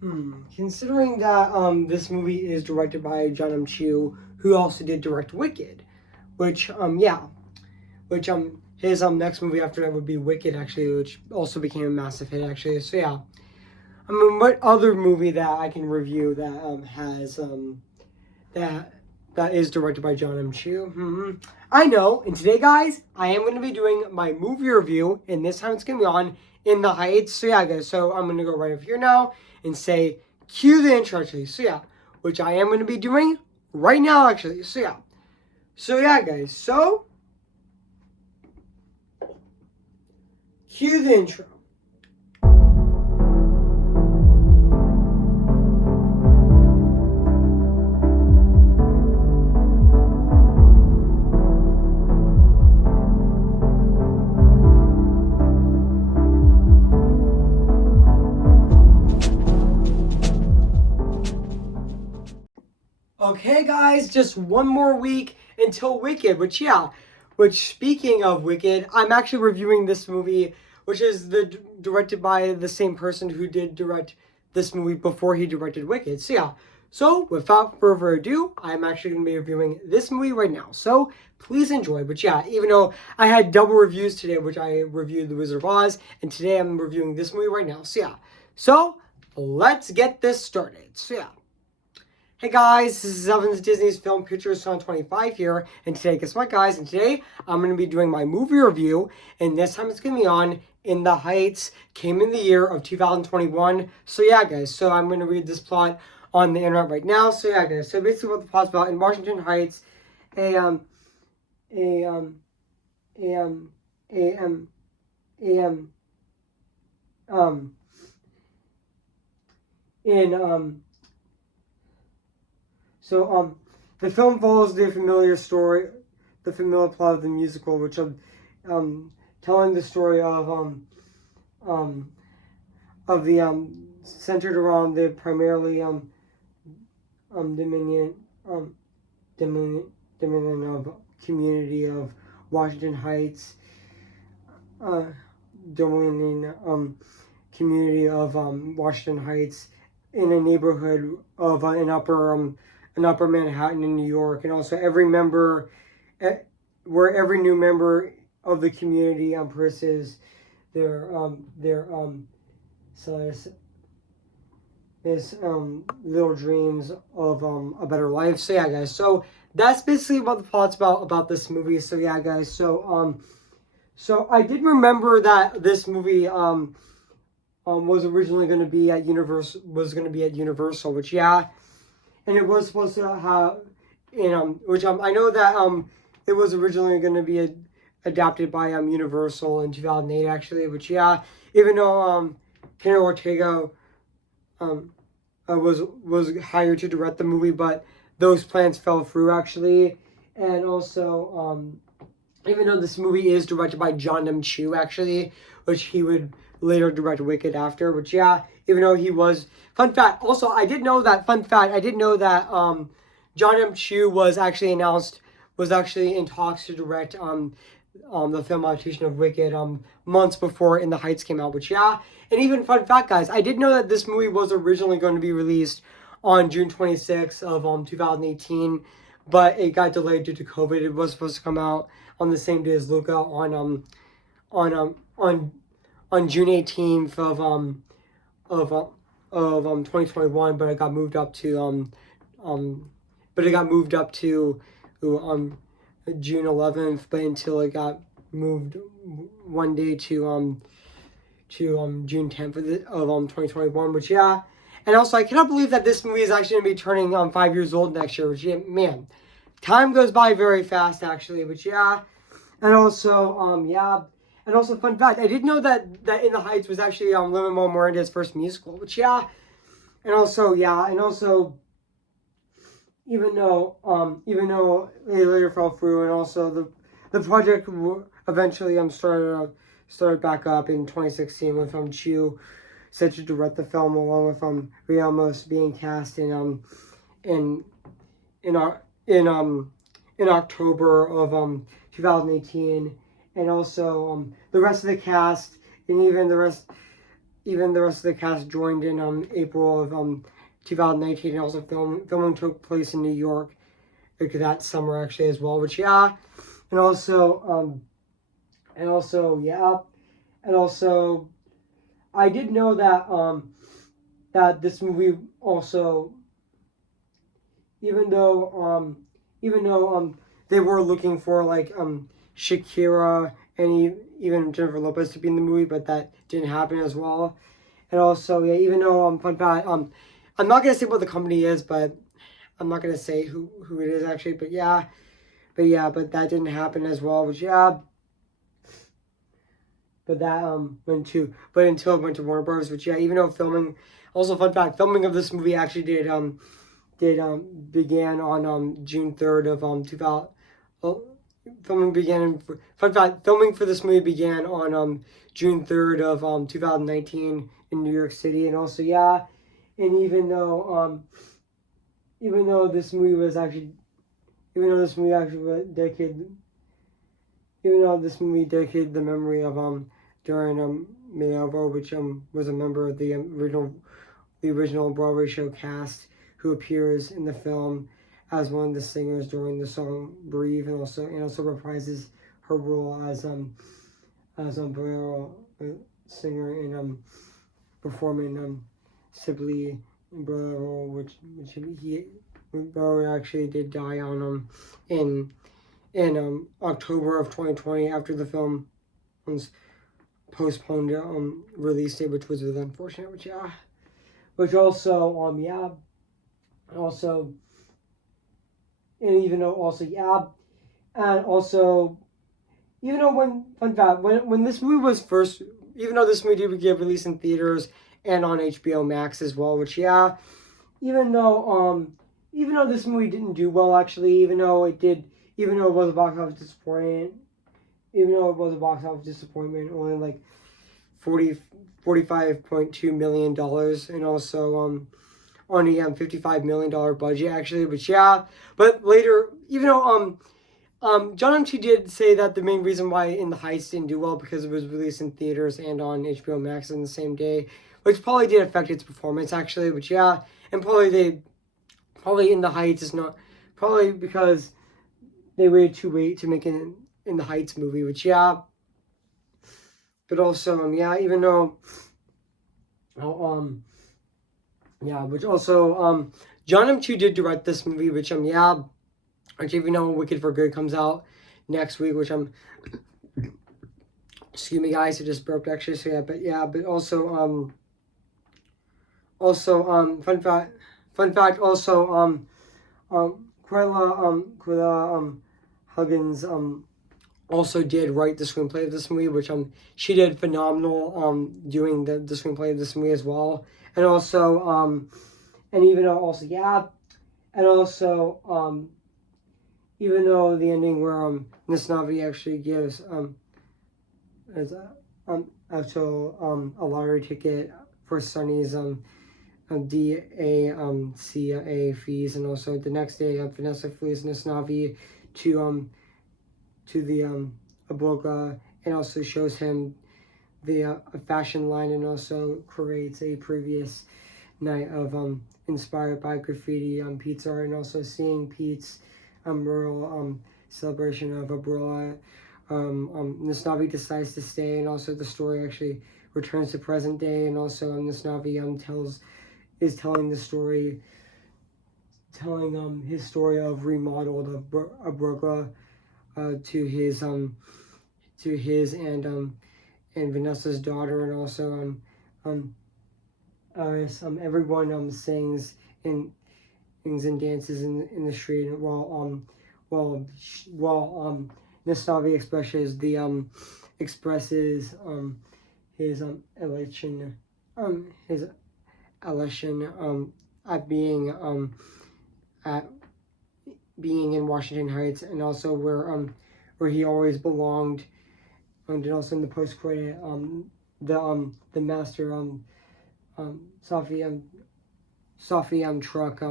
Considering that this movie is directed by John M. Chu, who also did direct Wicked, which which his next movie after that would be Wicked actually, which also became a massive hit actually. So yeah, I mean, what other movie that I can review that has that that is directed by John M. Chu? I know. And today, guys, I am going to be doing my movie review, and this time it's going to be on In the Heights. So yeah, guys. So I'm going to go right over here now and say cue the intro actually. So yeah, which I am going to be doing right now actually. So yeah. So yeah, guys. So cue the intro. Okay, guys, just one more week until Wicked, which speaking of Wicked, I'm actually reviewing this movie, which is directed by the same person who did direct this movie before he directed Wicked. So yeah, so without further ado, I'm actually going to be reviewing this movie right now. So please enjoy. But yeah, even though I had double reviews today, which I reviewed The Wizard of Oz, and today I'm reviewing this movie right now. So yeah, so let's get this started. So yeah. Hey guys, this is Evans Disney's Film Pictures on 25 here, and today, guess what guys, and today I'm going to be doing my movie review, and this time it's going to be on In the Heights, came in the year of 2021, so yeah guys, so I'm going to read this plot on the internet right now, so yeah guys, so basically what the plot's about, in Washington Heights, a, a, um, a, a, in, So the film follows the familiar story, the familiar plot of the musical, which telling the story um of the centered around the primarily Dominion Dominion of community of Washington Heights, Dominion community of Washington Heights in a neighborhood of an upper Manhattan in New York, and also every member, where every new member of the community pursues their so there's little dreams of a better life. So yeah, guys. So that's basically what the plot's about this movie. So yeah, guys. So I did remember that this movie was originally going to be at Universal, which yeah, and it was supposed to have, which I know that it was originally going to be adapted by Universal in 2008 actually, which yeah, even though Kenny Ortega was hired to direct the movie, but those plans fell through actually, and also even though this movie is directed by John M. Chu actually, which he would later direct Wicked after, which yeah, even though he was, fun fact, also I did know that John M. Chu was actually in talks to direct the film adaptation of Wicked months before In the Heights came out, which yeah, and even fun fact guys, I did know that this movie was originally going to be released on June 26th of 2018, but it got delayed due to COVID. It was supposed to come out on the same day as Luca on June 18th of 2021, but it got moved up to June 11th, but until it got moved one day to June 10th of 2021, which yeah. And also, I cannot believe that this movie is actually going to be turning 5 years old next year, which, man, time goes by very fast, actually, which, yeah. And also, yeah. And also, fun fact, I didn't know that In the Heights was actually Lin-Manuel Miranda's first musical, which, yeah. And also, yeah. And also, even though it later fell through, and also the project eventually started back up in 2016 with Chu set to direct the film, along with Ramos being cast in in October of 2018, and also the rest of the cast, and even even the rest of the cast joined in April of 2019, and also filming took place in New York like that summer actually as well. Which yeah, and also I did know that that this movie also, even though they were looking for like Shakira and even Jennifer Lopez to be in the movie, but that didn't happen as well. And also, yeah, even though fun fact, I'm not gonna say what the company is, but I'm not gonna say who it is actually, but but that didn't happen as well. Which yeah, but that until it went to Warner Bros. Which yeah, even though filming, also fun fact, filming of this movie actually began on June 3rd of 2000. Filming began. Fun fact: filming for this movie began on June 3rd of 2019 in New York City, and also yeah, and even though this movie was actually, even though this movie actually was dedicated, even though this movie dedicated the memory of during Minerva, which was a member of the original Broadway show cast, who appears in the film as one of the singers during the song "Breathe," and also reprises her role as bolero singer in performing Sibley Bolero, which Bolero actually did die on in October of 2020 after the film was postponed release date, which was really unfortunate. Which also also, and even though also and also, even though when this movie was first, even though this movie did get released in theaters and on HBO Max as well, which even though this movie didn't do well actually, even though it was a box office disappointment, only like $45.2 million, and also on a $55 million budget actually. But later, even though John M. Chu did say that the main reason why In the Heights didn't do well because it was released in theaters and on HBO Max in the same day, which probably did affect its performance actually. And probably In the Heights is not, probably because they waited too late to make an In the Heights movie, but also even though which also John M. Chu did direct this movie, which even though Wicked for Good comes out next week, which excuse me guys, I just burped actually, so but also fun fact also Quilla Huggins also did write the screenplay of this movie, which she did phenomenal doing the screenplay of this movie as well. And also and even though also and also even though the ending where Nisnavi actually gives as actual a lottery ticket for Sunny's DACA fees, and also the next day Vanessa flees Nisnavi to the Aboga, and also shows him the a fashion line, and also creates a previous night of inspired by graffiti pizza art, and also seeing Pete's rural celebration of Abrola. Nisnavi decides to stay, and also the story actually returns to present day, and also Nisnavi is telling the story, his story of remodeled Abroga to his and Vanessa's daughter, and also everyone sings and dances in the street while Nastavi expresses his elation at being in Washington Heights, and also where he always belonged, and also in the post credit the master Sophie truck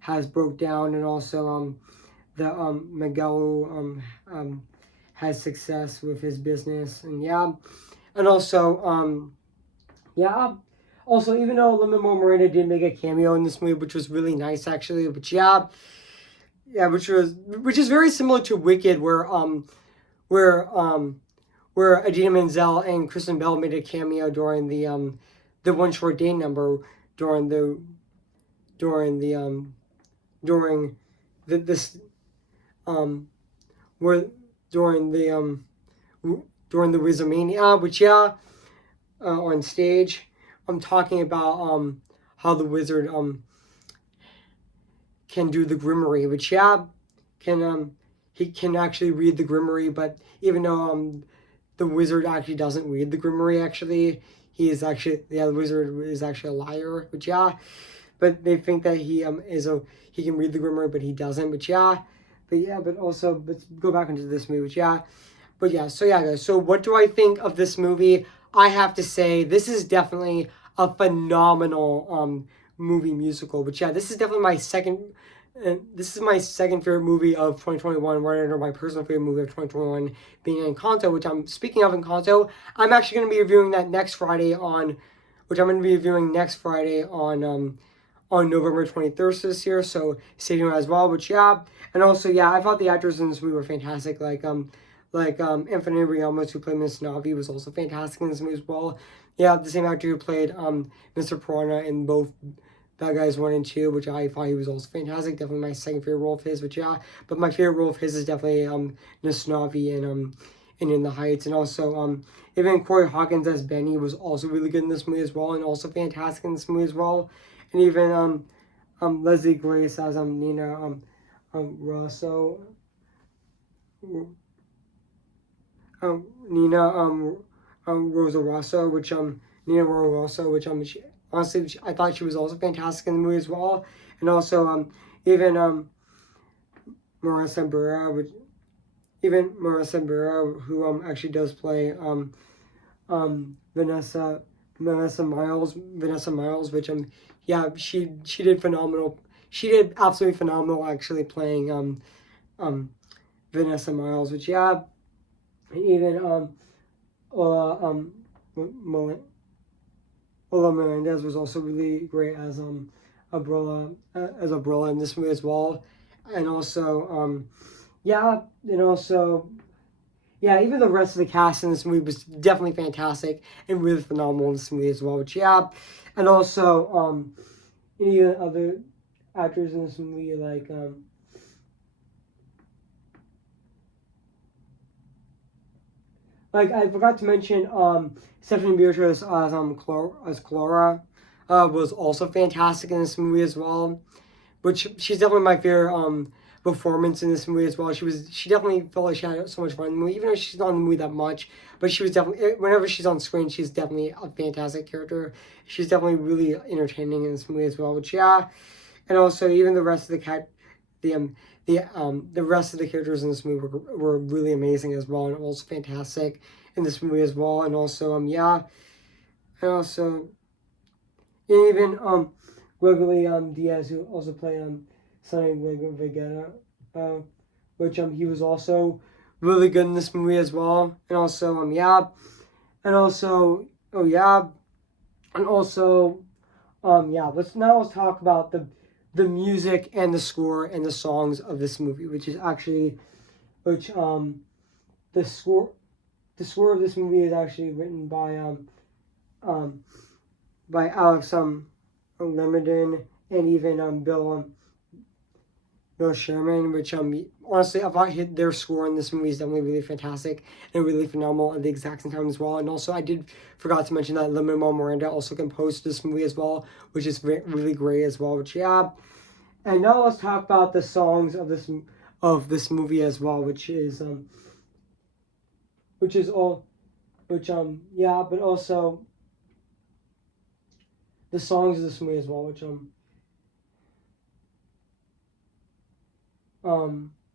has broke down, and also the Miguel has success with his business, and and also yeah. Also, even though Lin-Manuel Miranda did make a cameo in this movie, which was really nice actually, but yeah, which is very similar to Wicked, where where Idina Menzel and Kristen Bell made a cameo during the One Short Day number during the during the during this where during the during the Wizardmania, which on stage, I'm talking about how the wizard can do the Grimoire, which can he can actually read the Grimoire, but even though the wizard actually doesn't read the Grimoire, actually he is actually the wizard is actually a liar, which but they think that he can read the Grimoire, but he doesn't, but also let's go back into this movie, which but yeah, so yeah, guys. So what do I think of this movie? I have to say this is definitely a phenomenal movie musical. But yeah, this is definitely my second. This is my second favorite movie of 2021, right under my personal favorite movie of 2021 being Encanto, which I'm speaking of Encanto. I'm actually going to be reviewing that next Friday on, which I'm going to be reviewing next Friday on November 23rd this year. So stay tuned as well. But and also I thought the actors in this movie were fantastic. Anthony Ramos, who played Miss Navi, was also fantastic in this movie as well. Yeah, the same actor who played Mr. Piranha in both Bad Guys 1 and 2, which I thought he was also fantastic. Definitely my second favorite role of his, but my favorite role of his is definitely Miss Navi and In the Heights. And also even Corey Hawkins as Benny was also really good in this movie as well, and also fantastic in this movie as well. And even Leslie Grace as Nina Rosso. Nina Rosa Rosso, which Nina Rosa, which honestly I thought she was also fantastic in the movie as well, and also even Marissa Barrera, who actually does play Vanessa Miles, which she did phenomenal. She did absolutely phenomenal actually playing Vanessa Miles, which even Ola Melendez was also really great as Abrella in this movie as well, and also and also even the rest of the cast in this movie was definitely fantastic and really phenomenal in this movie as well. Which and also any other actors in this movie like I forgot to mention, Stephanie Beatrice as Clara was also fantastic in this movie as well. Which she's definitely my favorite performance in this movie as well. She definitely felt like she had so much fun in the movie, even though she's not in the movie that much. But she was definitely whenever she's on screen, she's definitely a fantastic character. She's definitely really entertaining in this movie as well. Which and also even the rest of the rest of the characters in this movie were really amazing as well, and also fantastic in this movie as well. And also and also and even Gregory Diaz, who also played Sonny Vegeta, which he was also really good in this movie as well. And also and also and also let's talk about the music and the score and the songs of this movie, which is actually the score of this movie is actually written by Alex Lemerdon and even Bill Sherman, which honestly I thought their score in this movie is definitely really fantastic and really phenomenal at the exact same time as well. And also I did forgot to mention that Lin-Manuel Miranda also composed this movie as well, which is really great as well. Which and now let's talk about the songs of this movie as well, which is all but also the songs of this movie as well, which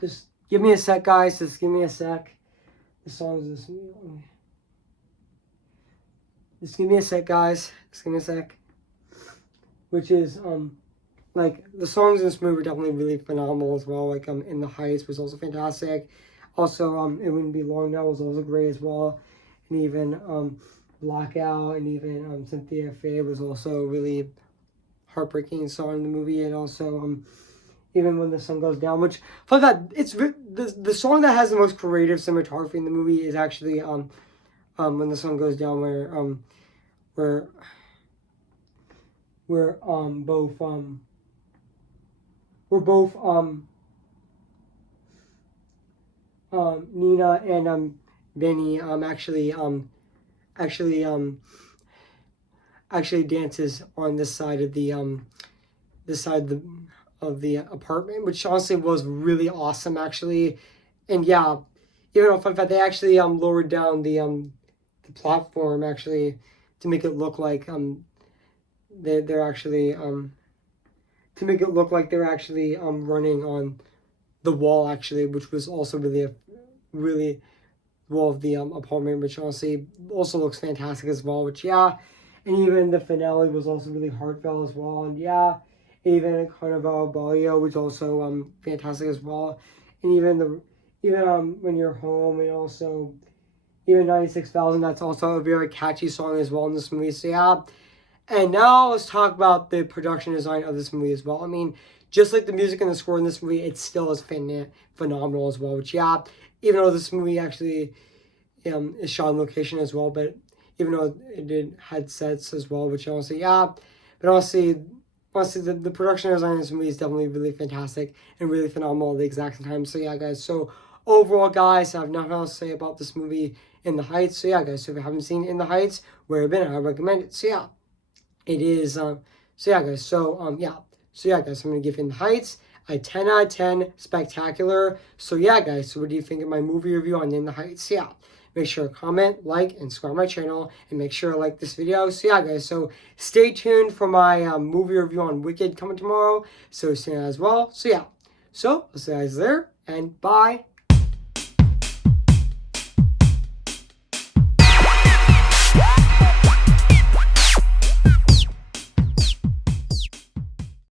just give me a sec, guys. Just give me a sec. The songs of this movie. Just give me a sec, guys. Just give me a sec. Which is like the songs in this movie were definitely really phenomenal as well. Like In the Heights was also fantastic. Also It Wouldn't Be Long Now was also great as well. And even Blackout, and even Cynthia Faye was also a really heartbreaking song in the movie, and also even When the Sun Goes Down, which fun fact, it's the song that has the most creative cinematography in the movie is actually When the Sun Goes Down, where where both we're both Nina and Benny actually actually dances on this side of this side of the apartment, which honestly was really awesome actually. And yeah, even though fun fact, they actually lowered down the platform actually to make it look like they're actually to make it look like they're actually running on the wall actually, which was also really wall of the apartment, which honestly also looks fantastic as well. Which yeah, and even the finale was also really heartfelt as well. And yeah, even Carnival Balio was also fantastic as well. And even When You're Home, and also even 96,000, that's also a very catchy song as well in this movie. So yeah, and now let's talk about the production design of this movie as well. I mean, just like the music and the score in this movie, it still is phenomenal as well. Which yeah, even though this movie actually is shot on location as well, but even though it did had sets as well, which honestly yeah, but honestly the production design of this movie is definitely really fantastic and really phenomenal at the exact same time. So yeah, guys. So overall, guys, I have nothing else to say about this movie In the Heights. So yeah, guys. So if you haven't seen In the Heights, where have been, I recommend it. So yeah. It is so yeah guys so yeah guys I'm gonna give In the Heights a 10 out of 10 spectacular. So yeah guys, so what do you think of my movie review on In the Heights? Yeah, make sure to comment, like, and subscribe my channel, and make sure to like this video. So yeah guys, so stay tuned for my movie review on Wicked coming tomorrow, so soon as well. So yeah, so I'll see you guys there, and bye.